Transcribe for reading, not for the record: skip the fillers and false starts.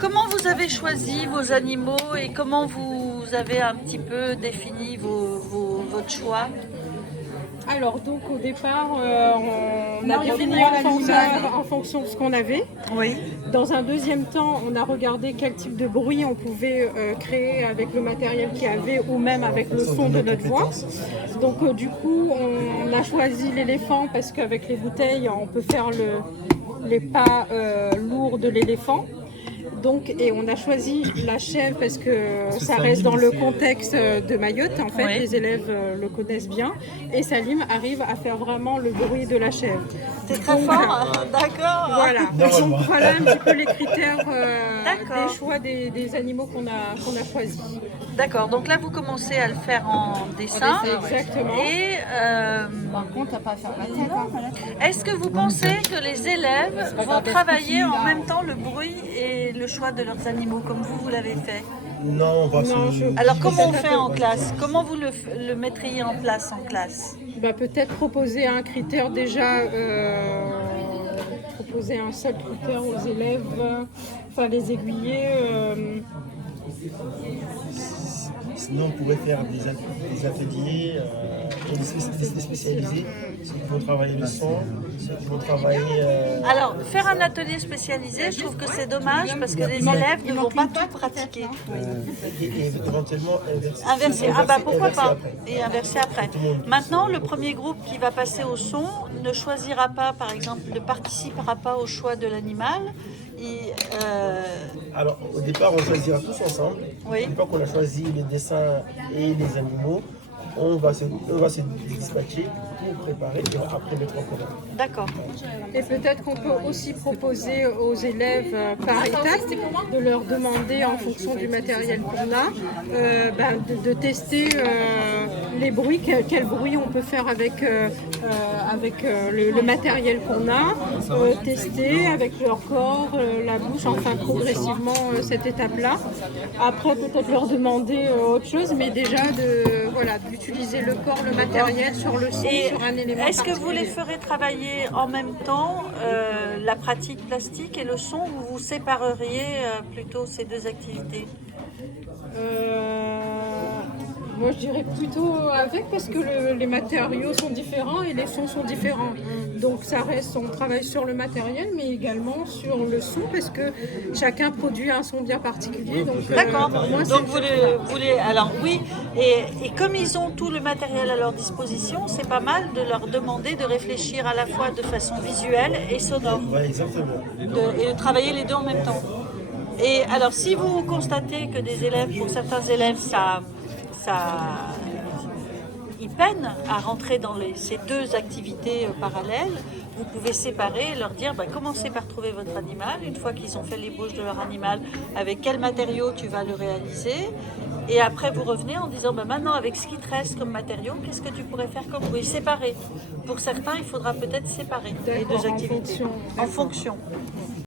Comment vous avez choisi vos animaux et comment vous avez un petit peu défini votre choix? Alors donc au départ, on a défini l'animal en fonction de ce qu'on avait. Oui. Dans un deuxième temps, on a regardé quel type de bruit on pouvait créer avec le matériel qu'il y avait ou même avec le son de notre voix. Donc du coup, on a choisi l'éléphant parce qu'avec les bouteilles, on peut faire les pas lourds de l'éléphant. Donc, et on a choisi la chèvre parce que ça reste dans le contexte de Mayotte. En fait, Oui. les élèves le connaissent bien. Et Salim arrive à faire vraiment le bruit de la chèvre. C'est très fort, d'accord. Voilà. Donc voilà un petit peu les critères D'accord. des choix des animaux qu'on a choisis. D'accord, donc là vous commencez à le faire en dessin. Exactement. Et Par contre, t'as pas à faire la tête. Hein. est-ce que vous pensez que les élèves vont travailler en même temps le bruit et le choix de leurs animaux comme vous l'avez fait? Non, on va Alors comment on fait en classe? Comment vous le mettriez en place en classe? Bah, peut-être proposer un critère déjà, proposer un seul critère aux élèves, enfin les aiguiller. Sinon, on pourrait faire des ateliers spécialisés, ceux qui vont travailler le son, ceux qui vont travailler... Alors, faire un atelier spécialisé, je trouve que c'est dommage parce que les élèves ne vont pas tout pratiquer. et éventuellement Inverser, ah bah pourquoi pas? après. Et inverser après. Maintenant, le premier groupe qui va passer au son ne choisira pas, par exemple, ne participera pas au choix de l'animal. Alors, au départ, on choisira tous ensemble. Oui. Une fois qu'on a choisi les dessins et les animaux, on va se dispatcher pour préparer et après mettre en commun. D'accord. Et peut-être qu'on peut aussi proposer aux élèves par étape de leur demander en fonction du matériel qu'on a de tester les bruits, quel bruit on peut faire avec le matériel qu'on a, tester avec leur corps, la bouche, enfin progressivement cette étape-là. Après peut-être leur demander autre chose, mais déjà d'utiliser le corps, le matériel sur le son, Et sur un élément est-ce que vous les particulier. ferez travailler en même temps, la pratique plastique et le son, ou vous sépareriez plutôt ces deux activités? Moi je dirais plutôt avec parce que les matériaux sont différents et les sons sont différents. Donc ça reste, on travaille sur le matériel mais également sur le son parce que chacun produit un son bien particulier. D'accord. Moi, Donc alors oui, et comme ils ont tout le matériel à leur disposition, c'est pas mal de leur demander de réfléchir à la fois de façon visuelle et sonore, Ouais, exactement. et de travailler les deux en même temps. Et alors si vous constatez que des élèves, pour certains élèves, ils peinent à rentrer dans ces deux activités parallèles, vous pouvez séparer et leur dire commencez par trouver votre animal. Une fois qu'ils ont fait l'ébauche de leur animal, avec quel matériau tu vas le réaliser. Et après vous revenez en disant maintenant avec ce qui te reste comme matériau, qu'est-ce que tu pourrais faire comme bruit? Séparer. Pour certains, il faudra peut-être séparer les deux activités en fonction.